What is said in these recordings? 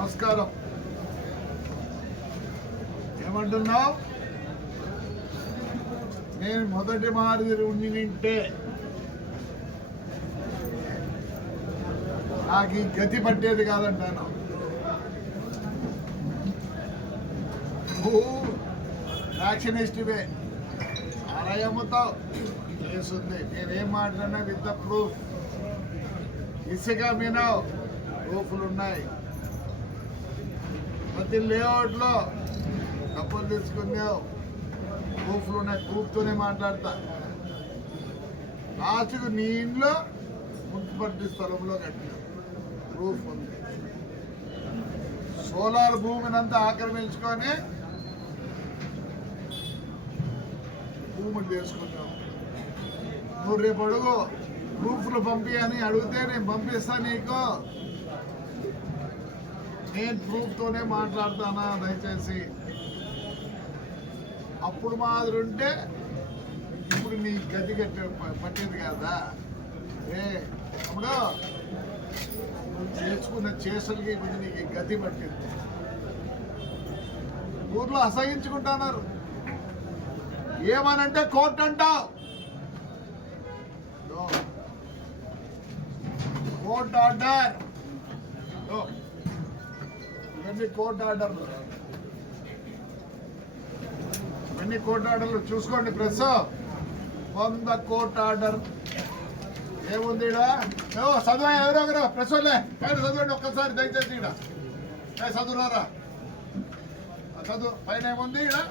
నమస్కారం. ఏమంటున్నావు? నేను మొదటి మాదిరి ఉంటే నాకు ఈ గతి పట్టేది కాదంటాను. నువ్వు యాక్షనిస్ట్వే, సారాయి అమ్ముతావు, కేసుంది. నేనేం మాట్లాడినా విత్ ద ప్రూఫ్. ఇసుక మీనావు, ప్రూఫ్లు ఉన్నాయి. ప్రతి లేఅవుట్లో డబ్బులు తీసుకున్నావు, ప్రూఫ్లు ఉన్నాయి. ప్రూఫ్తోనే మాట్లాడతా. లాస్ట్కు నీ ఇంట్లో మున్సిపాలిటీ స్థలంలో కట్టినావు, ప్రూఫ్ ఉంది. సోలార్ భూమినంతా ఆక్రమించుకొని భూములు చేసుకున్నావు. నువ్వు రేపు అడుగు, ప్రూఫ్లు పంపి అని అడిగితే నేను పంపిస్తా నీకు. నేను ప్రూఫ్తోనే మాట్లాడతానా? దయచేసి అప్పుడు మాదిరి ఉంటే ఇప్పుడు నీ గతి పట్టేది కదా. అప్పుడు నువ్వు చేసుకున్న చేసలకి ఇప్పుడు నీకు గతి పట్టింది. ఊర్లో అసహించుకుంటున్నారు. ఏమనంటే కోర్టు అంటావు. కోర్టు ఆర్డర్, ఇవన్నీ కోర్టు ఆర్డర్లు. ఇవన్నీ కోర్టు ఆర్డర్లు చూసుకోండి. ప్రెస్ 100 కోర్టు ఆర్డర్ ఏముంది? చదువు ఎవరో ఒకరు ప్రెస్ వాళ్ళే పైన చదవండి ఒక్కసారి దయచేసి. ఇక్కడ చదువురారా, చదువు పైన ఏముంది? ఇక్కడ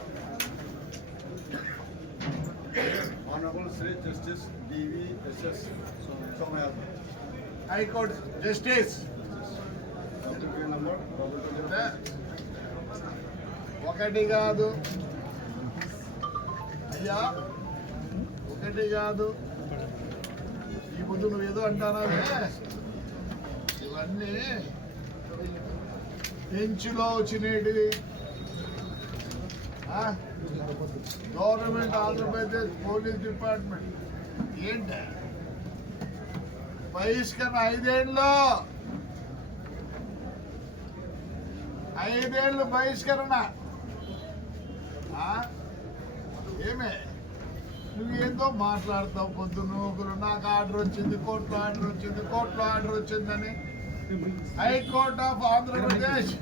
Honorable Sri Justice D.V.S.S. Somayatma, High Court Justice. ఒకటి కాదు అయ్యా, ఒకటి కాదు. ఈ ముందు నువ్వు ఏదో అంటానావే, ఇవన్నీ పెంచులో వచ్చినవి. గవర్నమెంట్ ఆంధ్రప్రదేశ్ పోలీస్ డిపార్ట్మెంట్ ఏంటి బహిష్కరణ 5 ఏళ్ళు బహిష్కరణ. ఏమే నువ్వు ఏందో మాట్లాడతావు పొద్దునూకులు. నాకు ఆర్డర్ వచ్చింది, కోర్టులో ఆర్డర్ వచ్చింది, కోర్టులో ఆర్డర్ వచ్చిందని. హైకోర్ట్ ఆఫ్ ఆంధ్రప్రదేశ్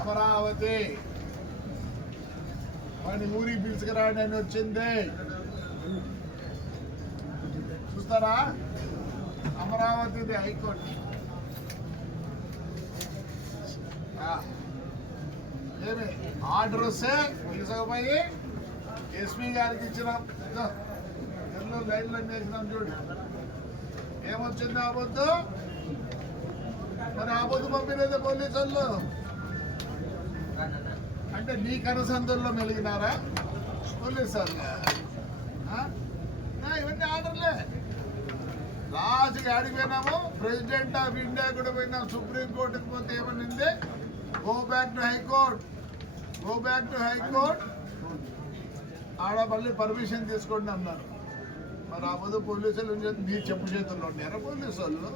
అమరావతి వాడిని ఊరికి పిలుచుకురాండి అని వచ్చింది. చూస్తారా? అమరావతిది హైకోర్టు. ఏమి ఆర్డర్ వస్తే తీసుకుపోయి ఎస్పీ గారికి ఇచ్చినాం. ఎల్లో లైన్లో వేసినాం చూడు. ఏమొచ్చింది? ఆబొద్దు. మరి ఆబొద్దు పంపినదే పోలీసు వాళ్ళు. అంటే నీ కనసందుల్లో మెలిగినారా పోలీసు వాళ్ళు? ఇవన్నీ ఆర్డర్లే. లాస్ట్కి ఆడిపోయినాము. ప్రెసిడెంట్ ఆఫ్ ఇండియా కూడా పోయినాం. సుప్రీంకోర్టుకి పోతే ఏమనింది? Go back to high court, go back to high court. ఆడ మళ్ళీ పర్మిషన్ తీసుకోండి అన్నారు. మరి ఆ పొద్దు పోలీసులు నీ చెప్పు చేతుల్లో ఉన్నారా పోలీసు వాళ్ళు?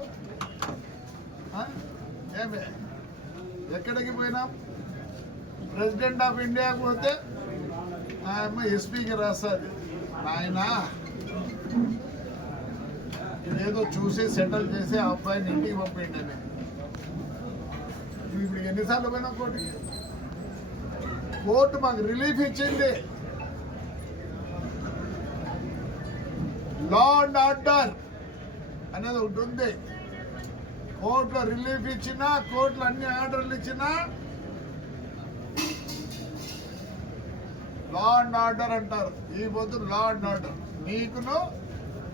ఏమే ఎక్కడికి పోయినాం? ప్రెసిడెంట్ ఆఫ్ ఇండియా పోతే ఆయమ్మ ఎస్పీకి రాస్తుంది, ఆయన ఇదేదో చూసి సెటిల్ చేసి ఆ అబ్బాయిని ఇంటికి పంపిండి అని. ఇప్పుడు ఎన్నిసార్లు పోయినా కోర్టుకి? కోర్టు మాకు రిలీఫ్ ఇచ్చింది. లా అండ్ ఆర్డర్ అనేది ఒకటి ఉంది. కోర్టులో రిలీఫ్ ఇచ్చినా, కోర్టులో అన్ని ఆర్డర్లు ఇచ్చినా లా అండ్ ఆర్డర్ అంటారు. ఈ పొద్దు లా అండ్ ఆర్డర్ నీకును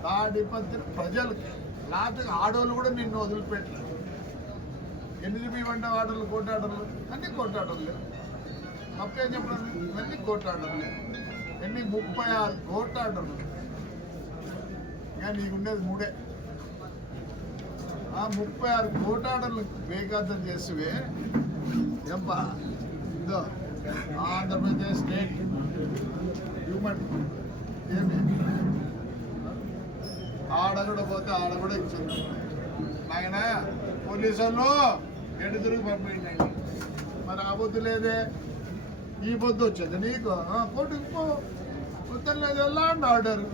తాడిపత్రి ప్రజలకి. లేకపోతే ఆడోళ్ళు కూడా నిన్ను వదిలిపెట్టలేదు. ఎన్ని చూపించమంటే ఆర్డర్లు, కోర్టు ఆర్డర్లు అన్ని కోర్టు ఆర్డర్లే. తప్పేం చెప్పడం? ఇవన్నీ కోర్టు ఆర్డర్లే. ఎన్ని 36 కోర్టు ఆర్డర్లు. ఇంకా నీకుండేది 3. ఆ 36 కోర్టు ఆర్డర్లు బేఖాతరు చేసివే ఎంపా. ఇదో ఆంధ్రప్రదేశ్ స్టేట్ హ్యూమన్ ఏమి ఆడ కూడా పోతే ఆడ కూడా ఇచ్చింది. నాయన పోలీసు వాళ్ళు ఎటు తిరిగి పంపించండి. మరి ఆ బొద్దు లేదే, ఈ బొద్దు వచ్చేది నీకు కోర్టుకు పో. ఉత్తరం లేదు, law and order,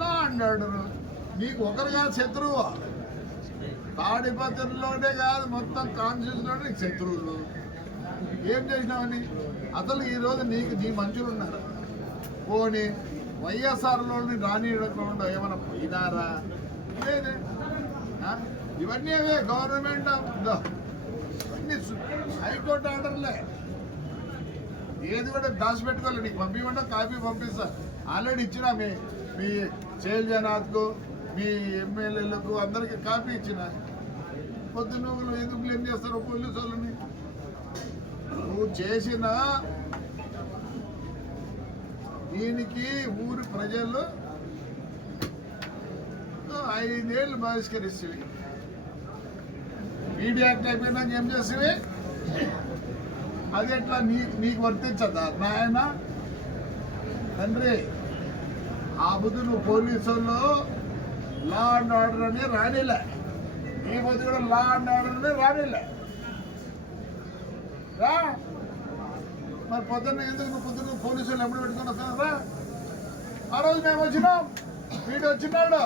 law and order. నీకు ఒకరు కాదు శత్రువు, తాడిపత్రిలోనే కాదు మొత్తం కాన్స్టిట్యూషన్లోనే నీకు శత్రువులు. ఏం చేసినావని అసలు ఈరోజు నీకు నీ మంచులు ఉన్నారు. పోనీ వైఎస్ఆర్లోని రానియకుండా ఏమైనా పోయినారా? లేదే. ఇవన్నీ అవే గవర్నమెంట్ ఇవన్నీ హైకోర్టు ఆర్డర్లే. ఏది కూడా దాచిపెట్టుకోవాలి. నీకు పంపించకుండా కాపీ పంపిస్తా. ఆల్రెడీ ఇచ్చిన మీ చేల్ జనాథ్కు, మీ ఎమ్మెల్యేలకు అందరికీ కాపీ ఇచ్చిన. పొద్దు నువ్వు ఎందుకు బ్లేమ్ చేస్తారు పోలీసు వాళ్ళని? నువ్వు చేసిన దీనికి ఊరి ప్రజలు 5 ఏళ్ళు బహిష్కరిస్తేవి. మీడియా యాక్ట్ అయిపోయినాక ఏం చేసేవి? అది ఎట్లా నీకు వర్తించదా నాయన తండ్రి? ఆ బుద్ధి నువ్వు పోలీసుల్లో లా అండ్ ఆర్డర్ అని రానిలే, ఈ బుద్ధి కూడా లా అండ్ ఆర్డర్ అని రానిలే. రా మరి పొద్దున్న ఎందుకు నువ్వు పొద్దున్న పోలీసులు ఎప్పుడు పెట్టుకుని వస్తాను రా. ఆ రోజు మేము వచ్చినాం, వీడు వచ్చినాడు.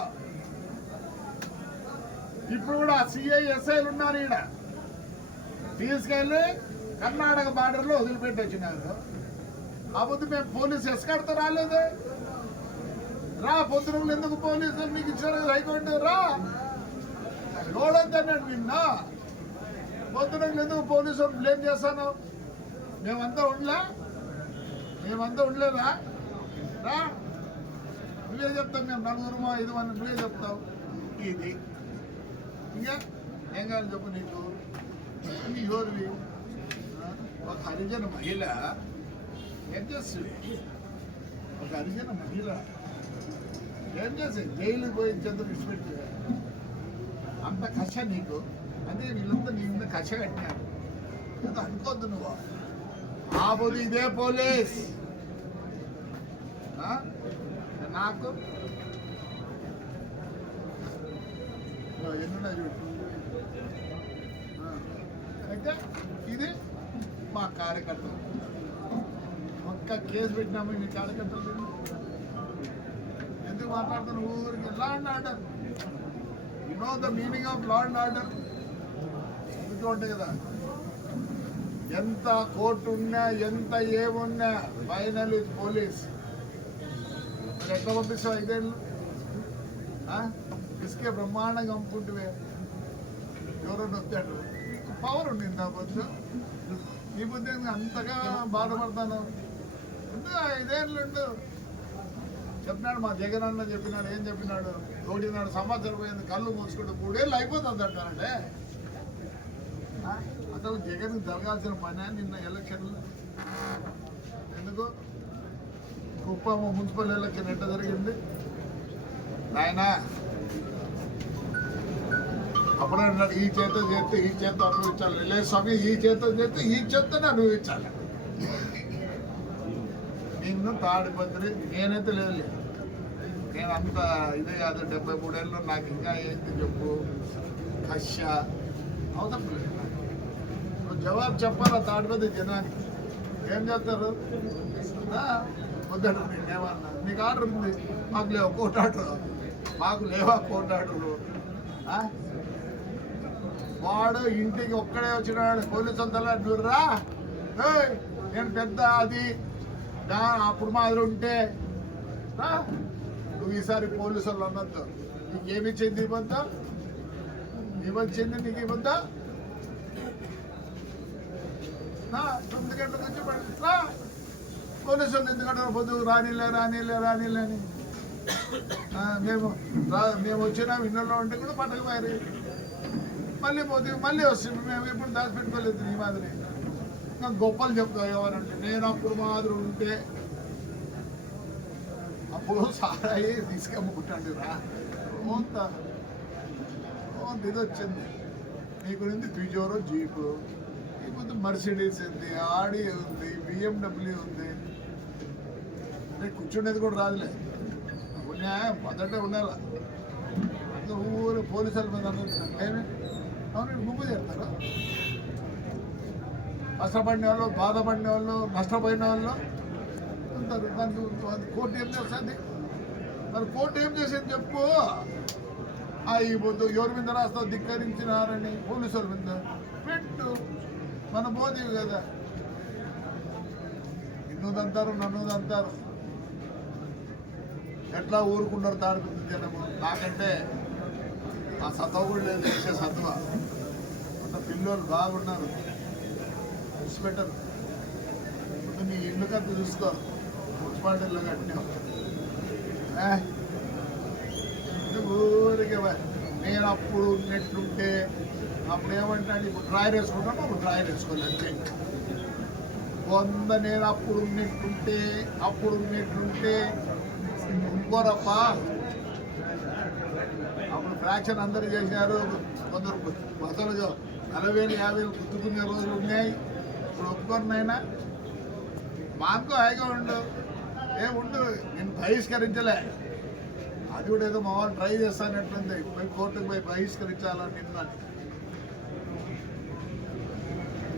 ఇప్పుడు కూడా సిఐ ఎస్ఐలు ఉన్నారు ఈడ. తీసుకెళ్ళి కర్ణాటక బార్డర్లో వదిలిపెట్టి వచ్చినారు. ఆ పొద్దు మేము పోలీసు ఎస్కాడ్తో రాలేదే. రా పొద్దున ఎందుకు పోలీసులు మీకు ఇచ్చారు హైకోర్టు? రా లోడొద్దన్నాడు నిన్న. పొద్దున ఎందుకు పోలీసులు బ్లేమ్ చేస్తాను? మేమంతా ఉండలేదా? రా నువ్వే చెప్తావు. మేము 4 5 నువ్వే చెప్తావు. ఇది ఇంకా ఏం కావాలి చెప్పు నీకు? నీ ఎవరివి? ఒక హరిజన మహిళ ఏం చేస్తుంది? ఒక హరిజన మహిళ ఏం చేస్తుంది? జైలుకి పోయి చంద్ర విడిచిపెట్టి అంత కష నీకు. అదే వీళ్ళంతా నీ మీద కష కట్టినారు. అనుకోద్దు నువ్వు. ఆ పోదు ఇదే పోలీస్ నాకు ఎన్నున్నా చూడు. అయితే ఇది మా కార్యకర్తలు. ఒక్క కేసు పెట్టినాము మీ కార్యకర్తలు. ఎందుకు మాట్లాడుతున్న ఊరికి? Law and order. You know the meaning of law and order. ఎందుకు ఉంటాయి కదా. ఎంత కోర్టు ఉన్నా, ఎంత ఏమున్నా, ఫైనల్ ఇది పోలీస్. మరి ఎట్లా పంపిస్తావు 5 ఏళ్ళు? ఇసుకే బ్రహ్మాండంగా అమ్ముకుంటువే. ఎవరన్నా వచ్చాడు, పవర్ ఉండింది నా బుద్ధి. నీ బుద్ధి అంతగా బాధపడతాను. 5 ఏళ్ళు చెప్పినాడు మా జగన్ అన్న. చెప్పినాడు ఏం చెప్పినాడు? 1.5 సంవత్సరం పోయింది, కళ్ళు మూసుకుంటూ 3 ఏళ్ళు అయిపోతుంది అంటానంటే. అసలు జగన్ జరగాల్సిన పని నిన్న ఎలక్షన్లు ఎందుకు? కుప్పం మున్సిపల్ ఎలక్షన్ ఎట్లా జరిగింది నాయన? అప్పుడే అన్నాడు ఈ చేత చేస్తే ఈ చేత అనుభవించాలి. లేదు స్వామి, ఈ చేత చేస్తే ఈ చేతనే అనుభవించాలి. నిన్ను తాడిపత్రి నేనైతే లేదు. నేను అంత ఇదే కాదు. 73 ఏళ్ళు నాకు ఇంకా ఏంటి చెప్పు? కష అవసరం లేదు. జవాబు చెప్పాలా తాడిపత్రి జనానికి? ఏం చేస్తారు? వద్దంటారు. నేనేమన్నా నీకు ఆర్డర్ ఉంది, మాకు లేవు కోర్టు ఆర్డర్, మాకు లేవా కోర్టు ఆర్డర్లు? వాడు ఇంటికి ఒక్కడే వచ్చినాడు. పోలీసు అంతా నువ్వురా, నేను పెద్ద అది అప్పుడు మాదిరి ఉంటే నువ్వు ఈసారి పోలీసు వాళ్ళు అన్నట్టు నీకేమిచ్చింది ఇవ్వద్దా? ఇవ్వచ్చింది నీకు ఇవ్వద్దా? 9 గంటల నుంచి పోలీసు వాళ్ళు ఎందుకంటే పొద్దు రానిలే అని మేము వచ్చినాం. ఇళ్ళలో ఉంటే కూడా పట్టకు మారి మళ్ళీ పోతే మళ్ళీ వస్తుంది. మేము ఎప్పుడు దాచిపెట్టుకోలేదు నీ మాదిరి. ఇంకా గొప్పలు చెప్తావు ఎవరంటే. నేను అప్పుడు మాదిరి ఉంటే అప్పుడు సారాయి తీసుకెమ్ముకుంటాడు రా. ఇది వచ్చింది నీకు నుంచి పిజోరో జీపు, లేకపోతే మర్సిడీస్ ఉంది, ఆడి ఉంది, BMW ఉంది. నేను కూర్చునేది కూడా రాదులే. మొదట ఉండాల. ఊరు పోలీసుల మీద ఏమి అవును గుంపు చేస్తారా? కష్టపడిన వాళ్ళు, బాధపడిన వాళ్ళు, నష్టపోయిన వాళ్ళు ఉంటారు. దానికి కోర్టు ఏం చేస్తుంది? మరి కోర్టు ఏం చేసేది చెప్పు. ఈ పొద్దు ఎవరి మీద రాస్తావు? ధిక్కరించినారని పోలీసుల మీద పెట్టు. మన మోదీవి కదా, నిన్నుదంటారు నన్నుదంటారు. ఎట్లా ఊరుకున్నారు తాడుతుంది జనము. నాకంటే ఆ సత్వ కూడా లేదు, చేసే సత్వ. అంత పిల్లలు బాగున్నారు, పెట్టరు. నీ ఇల్లు కథ చూసుకో, మున్సిపాలిటీలో కట్టినావు. ఊరికే నేను అప్పుడు ఉన్నట్లుంటే అప్పుడు ఏమంటాను, ఇప్పుడు డ్రాయర్ వేసుకుంటాను, అప్పుడు డ్రాయర్ వేసుకోవాలి అంతే. నేను అప్పుడు ఉన్నట్లుంటే ఇంకోరప్ప. అప్పుడు ఫ్రాక్షన్ అందరూ చేశారు, కొందరు అసలు 40,000 50,000 గుర్తుకునే రోజులు ఉన్నాయి. ఇప్పుడు ఒప్పుకోరినైనా మాకు హాయిగా ఉండు. ఉండు, నేను బహిష్కరించలే. అది కూడా ఏదో మా వాళ్ళు ట్రై చేస్తానట్లుంది. పోయి కోర్టుకు పోయి బహిష్కరించాలని నిన్న.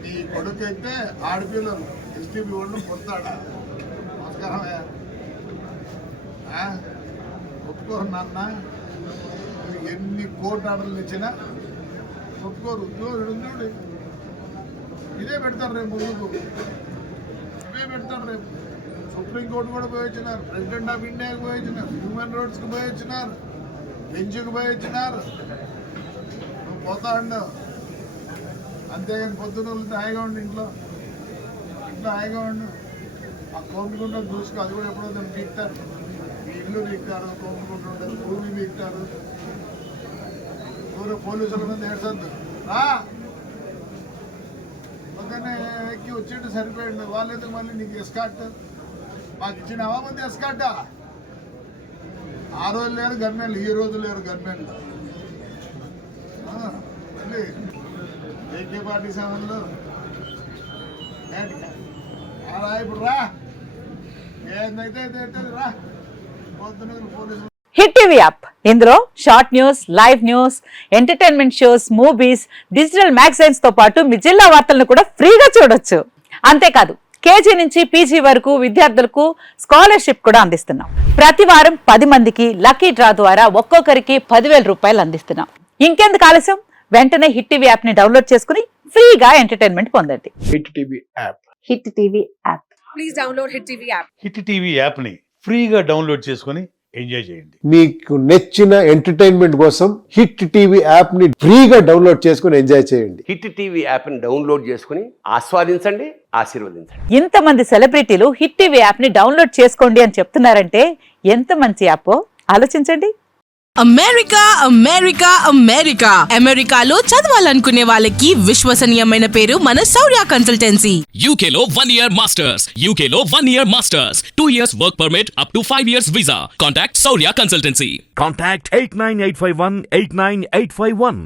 నీ కొడుకు అయితే ఆడపిల్లలు ఎస్టీపీ వాళ్ళు పొందాడా? నమస్కారం. ఒప్పుకోరు నాన్న. ఎన్ని కోర్టు ఆర్డర్లు ఇచ్చినా ఒప్పుకోరు. చూడు ఇదే పెడతారు రేపు, ముందుకు ఇవే పెడతారు రేపు. సుప్రీంకోర్టు కూడా పోయి వచ్చినారు, ప్రెసిడెంట్ ఆఫ్ ఇండియాకి పోయి వచ్చినారు, హ్యూమన్ రైట్స్కి పోయి వచ్చినారు, బెంచ్కి పోయి వచ్చినారు. నువ్వు పోతా ఉండవు. అంతేగాని పొద్దున్న హాయిగా ఉండు, ఇంట్లో హాయిగా ఉండు. ఆ కోమికుంటూ చూసుకో, అది కూడా ఎప్పుడో దాన్ని పీక్తారు. మీ ఇల్లు పీక్తారు, కోమికుంటూ ఉంటుంది, భూమి పీక్తారు. పోలీసుల మీద ఏడ్చద్దు. ఒకనే ఎక్కి వచ్చేట్టు సరిపోయింది. వాళ్ళేదో మళ్ళీ నీకు ఎస్కాట్ మాకు ఇచ్చినావా? మంది ఎస్కాట్. ఆ రోజు లేరు గన్మెన్లు, ఈ రోజు లేరు గన్మెన్లు. మళ్ళీ AK-47 రా, ఇప్పుడు రా, ఏందైతే రా. పొద్దున పోలీసులు. హిట్ టీవీ యాప్, ఇందులో short news, live news, entertainment shows, movies, digital magazines తో పాటు మీ జిల్లా వార్తలను కూడా ఫ్రీగా చూడొచ్చు. అంతేకాదు, కేజీ నుంచి పీజీ వరకు విద్యార్థులకు స్కాలర్షిప్ కూడా అందిస్తున్నాం. ప్రతి వారం 10 మందికి లక్కీ డ్రా ద్వారా ఒక్కొక్కరికి 10,000 రూపాయలు అందిస్తున్నాం. ఇంకెందుకు ఆలస్యం? వెంటనే హిట్ టీవీ యాప్ ని డౌన్లోడ్ చేసుకుని ఫ్రీగా ఎంటర్టైన్మెంట్ పొందండి. Hit TV app. Hit TV app. Please download hit TV app. Hit TV app ని ఫ్రీగా డౌన్లోడ్ చేసుకుని ఎంజాయ్ చేయండి. మీకు నచ్చిన ఎంటర్టైన్మెంట్ కోసం హిట్ టీవీ యాప్ ని ఫ్రీగా డౌన్లోడ్ చేసుకుని ఎంజాయ్ చేయండి. హిట్ టీవీ యాప్ ని డౌన్లోడ్ చేసుకుని ఆస్వాదించండి, ఆశీర్వదించండి. ఇంతమంది సెలబ్రిటీలు హిట్ టీవీ యాప్ ని డౌన్లోడ్ చేసుకోండి అని చెప్తున్నారంటే ఎంత మంచి యాప్ ఆలోచించండి. అమెరికాలో చదవాలనుకునే వాళ్ళకి విశ్వసనీయమైన పేరు మన శౌర్య కన్సల్టెన్సీ. UK లో 1 year masters, 2 years work permit up to 5 years visa. Contact Saurya Consultancy. Contact 89851 89851.